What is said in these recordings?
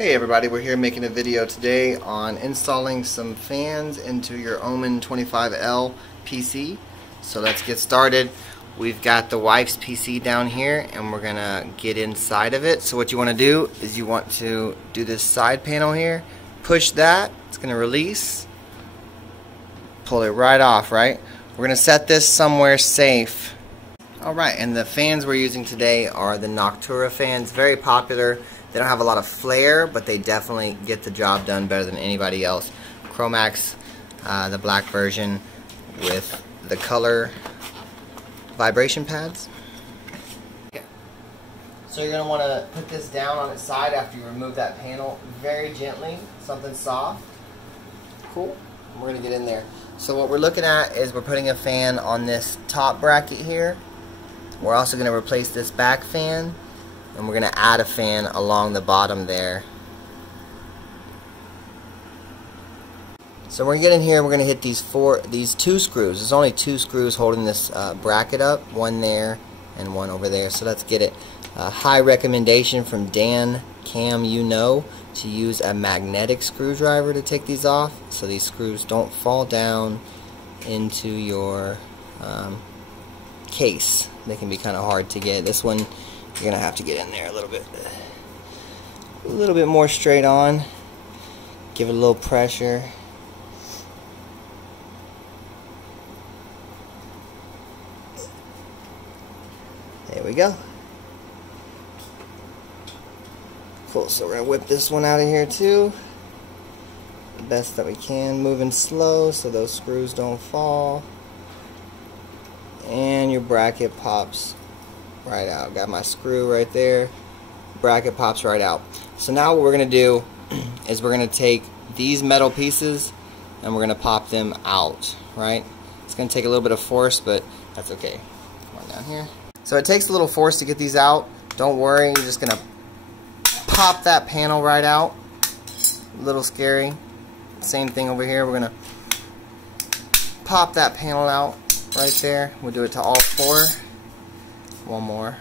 Hey everybody, we're here making a video today on installing some fans into your Omen 25L PC. So let's get started. We've got the wife's PC down here and we're gonna get inside of it. So what you want to do is you want to do this side panel here, push that, it's gonna release, pull it right off, right? We're gonna set this somewhere safe. Alright, and the fans we're using today are the Noctura fans, very popular. They don't have a lot of flair, but they definitely get the job done better than anybody else. Chromax, the black version with the color vibration pads. Okay. So you're going to want to put this down on its side after you remove that panel very gently, something soft. Cool. We're going to get in there. So what we're looking at is we're putting a fan on this top bracket here. We're also going to replace this back fan. And we're going to add a fan along the bottom there. So we're going to get in here and we're going to hit these two screws. There's only two screws holding this bracket up. One there and one over there. So let's get it. High recommendation from DancamYouKnow to use a magnetic screwdriver to take these off. So these screws don't fall down into your case. They can be kind of hard to get. This one, you're going to have to get in there a little bit more straight on. Give it a little pressure. There we go. Cool, so we're going to whip this one out of here too. The best that we can, moving slow so those screws don't fall. And your bracket pops right out. Got my screw right there. Bracket pops right out. So now what we're going to do is we're going to take these metal pieces and we're going to pop them out, right? It's going to take a little bit of force, but that's okay. Come on down here. So it takes a little force to get these out. Don't worry, you're just going to pop that panel right out. A little scary. Same thing over here. We're going to pop that panel out right there. We'll do it to all four. One more.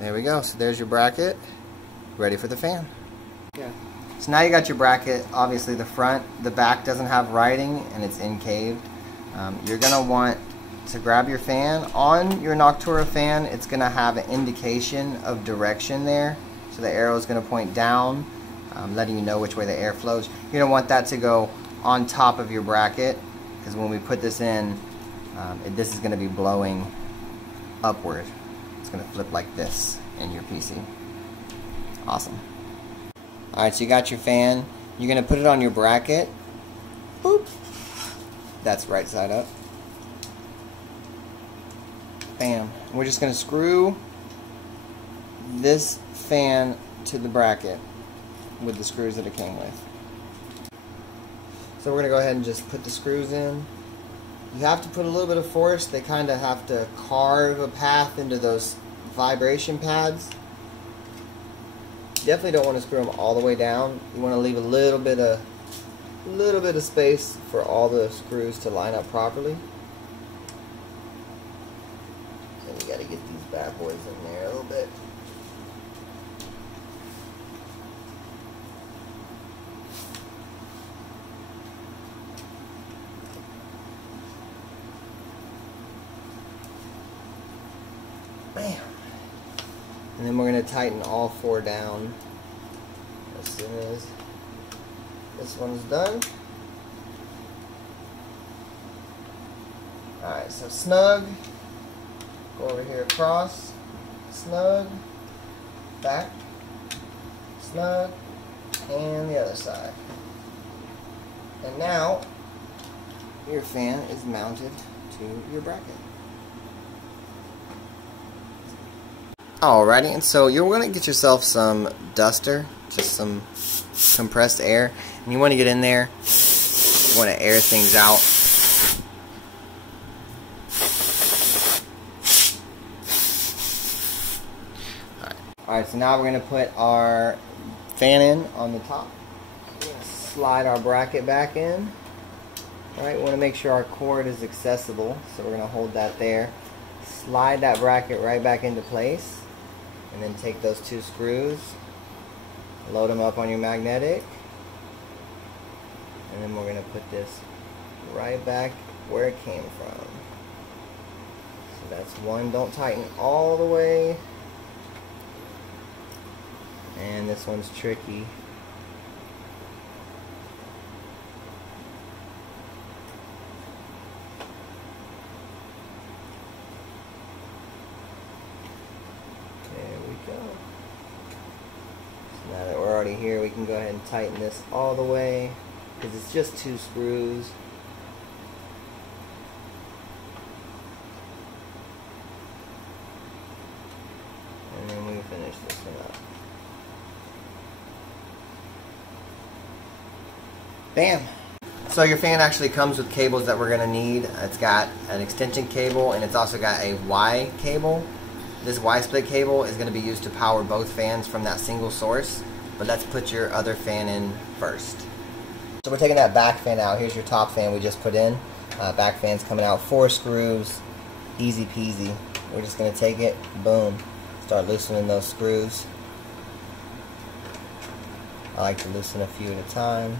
There we go. So there's your bracket. Ready for the fan. Yeah. So now you got your bracket. Obviously the front, the back doesn't have writing and it's incaved. You're going to want to grab your fan. On your Noctura fan, it's going to have an indication of direction there. So the arrow is going to point down, letting you know which way the air flows. You're going to want that to go on top of your bracket because when we put this in, this is going to be blowing upward. It's going to flip like this in your PC. Awesome. Alright, so you got your fan. You're going to put it on your bracket. Boop. That's right side up. Bam. We're just going to screw this fan to the bracket with the screws that it came with. So we're going to go ahead and just put the screws in. You have to put a little bit of force. They kind of have to carve a path into those vibration pads. You definitely don't want to screw them all the way down. You want to leave a little bit of space for all the screws to line up properly. And you got to get these bad boys in there a little bit. Bam. And then we're going to tighten all four down as soon as this one's done. Alright, so snug. Go over here across. Snug. Back. Snug. And the other side. And now your fan is mounted to your bracket. Alrighty, and so you're going to get yourself some duster, just some compressed air, and you want to get in there, you want to air things out. Alright, so now we're going to put our fan in on the top. We're going to slide our bracket back in. Alright, we want to make sure our cord is accessible, so we're going to hold that there. Slide that bracket right back into place. and then take those two screws Load them up on your magnetic. And then we're going to put this right back where it came from. So that's one. Don't tighten all the way. And this one's tricky. There we go. So now that we're already here, we can go ahead and tighten this all the way, because it's just 2 screws. And then we finish this one up. Bam! So your fan actually comes with cables that we're going to need. It's got an extension cable, and it's also got a Y cable. This Y split cable is going to be used to power both fans from that single source. But let's put your other fan in first. So we're taking that back fan out. Here's your top fan we just put in. Back fan's coming out. 4 screws. Easy peasy. We're just going to take it, boom, start loosening those screws. I like to loosen a few at a time.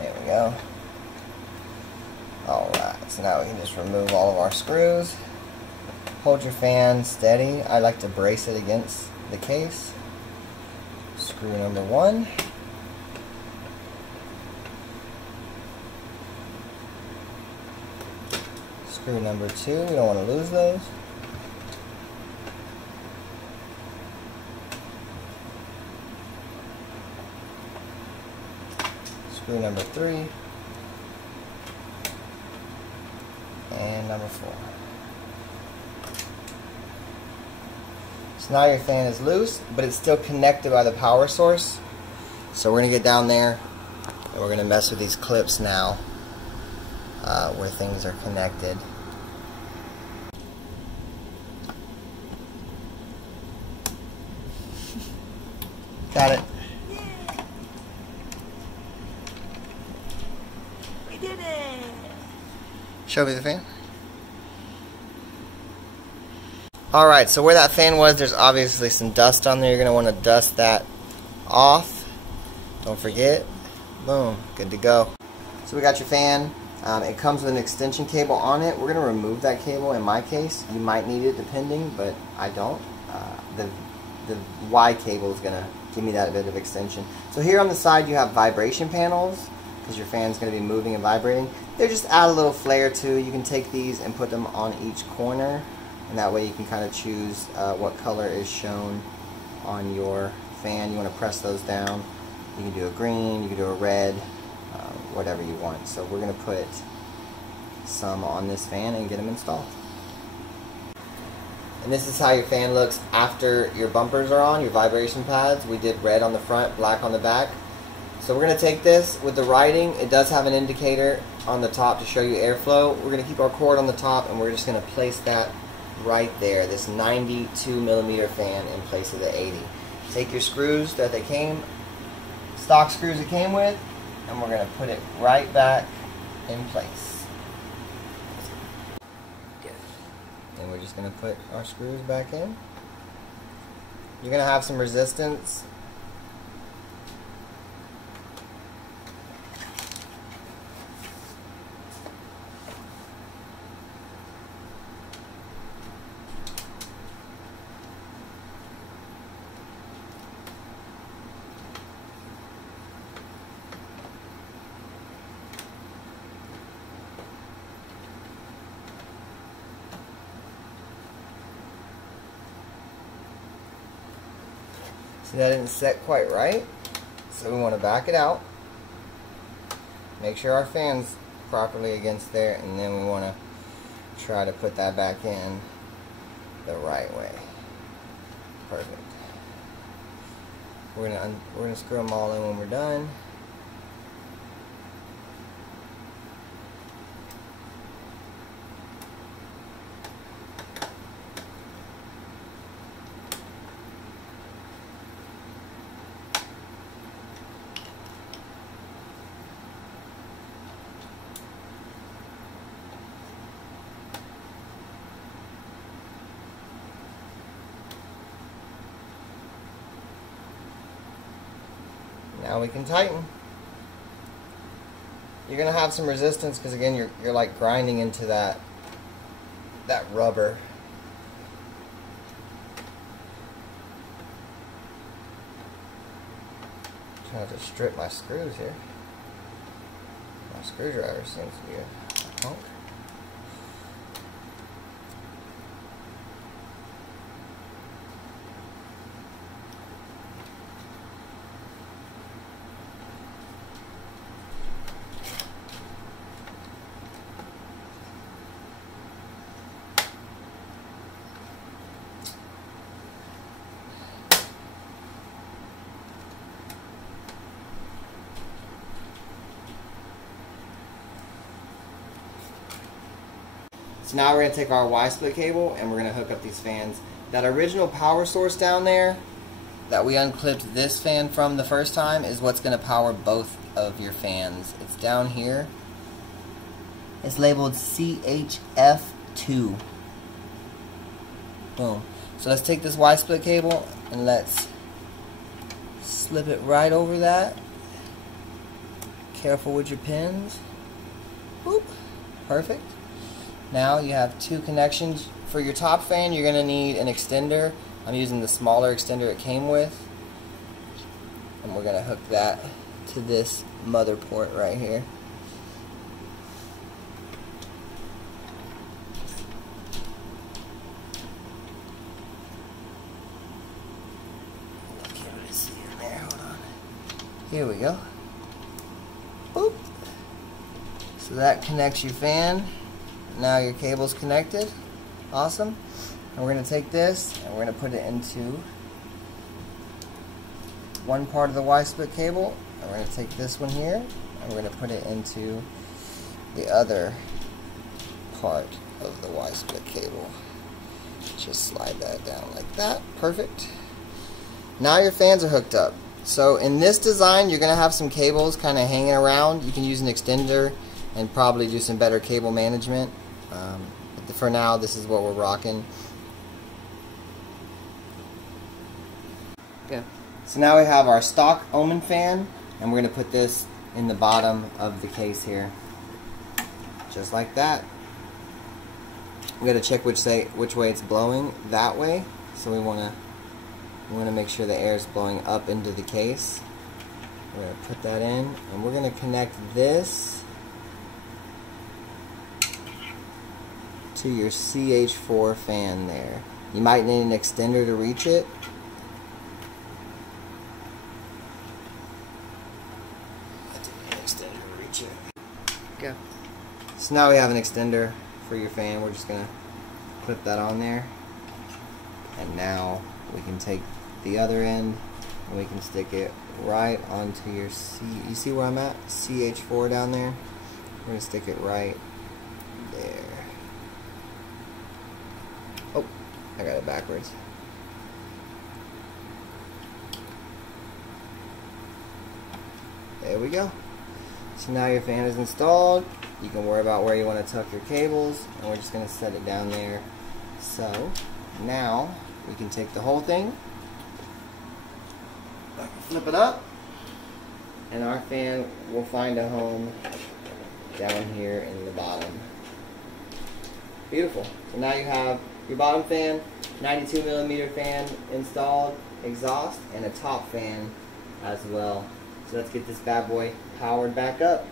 There we go. Alright, so now we can just remove all of our screws. Hold your fan steady. I like to brace it against the case. Screw number 1. Screw number 2. We don't want to lose those. Screw number 3. And number 4. So now your fan is loose, but it's still connected by the power source. So we're going to get down there and we're going to mess with these clips now where things are connected. Got it. Yay! We did it! Show me the fan. Alright, so where that fan was, there's obviously some dust on there. You're going to want to dust that off. Don't forget. Boom. Good to go. So we got your fan. It comes with an extension cable on it. We're going to remove that cable in my case. You might need it depending, but I don't. The Y cable is going to give me that bit of extension. So here on the side you have vibration panels, because your fan's going to be moving and vibrating. They just add a little flair to. You can take these and put them on each corner, and that way you can kind of choose what color is shown on your fan. You want to press those down. You can do a green, you can do a red, whatever you want. So we're going to put some on this fan and get them installed. And this is how your fan looks after your bumpers are on, your vibration pads. We did red on the front, black on the back. So we're going to take this with the writing. It does have an indicator on the top to show you airflow. We're going to keep our cord on the top, and we're just going to place that right there, this 92mm fan in place of the 80. Take your screws that they came, stock screws it came with, and we're going to put it right back in place. And we're just going to put our screws back in. You're going to have some resistance. See, that didn't set quite right, so we want to back it out, make sure our fan's properly against there, and then we want to try to put that back in the right way. Perfect. We're gonna screw them all in when we're done. Now we can tighten. You're gonna have some resistance because again you're like grinding into that rubber. I'm trying to strip my screws here. My screwdriver seems to be a punk. So now we're going to take our Y-split cable and we're going to hook up these fans. That original power source down there that we unclipped this fan from the first time is what's going to power both of your fans. It's down here. It's labeled CHF2. Boom. So let's take this Y-split cable and let's slip it right over that. Careful with your pins. Boop. Perfect. Now you have two connections. For your top fan, you're going to need an extender. I'm using the smaller extender it came with. And we're going to hook that to this mother port right here. Can't really see in there. Hold on. Here we go. Boop. So that connects your fan. Now your cable's connected. Awesome. And we're going to take this and we're going to put it into one part of the Y-split cable. And we're going to take this one here and we're going to put it into the other part of the Y-split cable. Just slide that down like that. Perfect. Now your fans are hooked up. So in this design, you're going to have some cables kind of hanging around. You can use an extender and probably do some better cable management. But for now, this is what we're rocking. Okay. So now we have our stock Omen fan, and we're going to put this in the bottom of the case here. Just like that. We got to check which way it's blowing. That way. So we want to make sure the air is blowing up into the case. We're going to put that in, and we're going to connect this to your CH4 fan there. You might need an extender to reach it. Okay. So now we have an extender for your fan. We're just gonna clip that on there. And now we can take the other end and we can stick it right onto your you see where I'm at? CH4 down there. We're gonna stick it right there. Oh, I got it backwards. There we go. So now your fan is installed. You can worry about where you want to tuck your cables, and we're just going to set it down there. So now we can take the whole thing, flip it up, and our fan will find a home down here in the bottom. Beautiful. So now you have your bottom fan, 92mm fan installed, exhaust, and a top fan as well. So let's get this bad boy powered back up.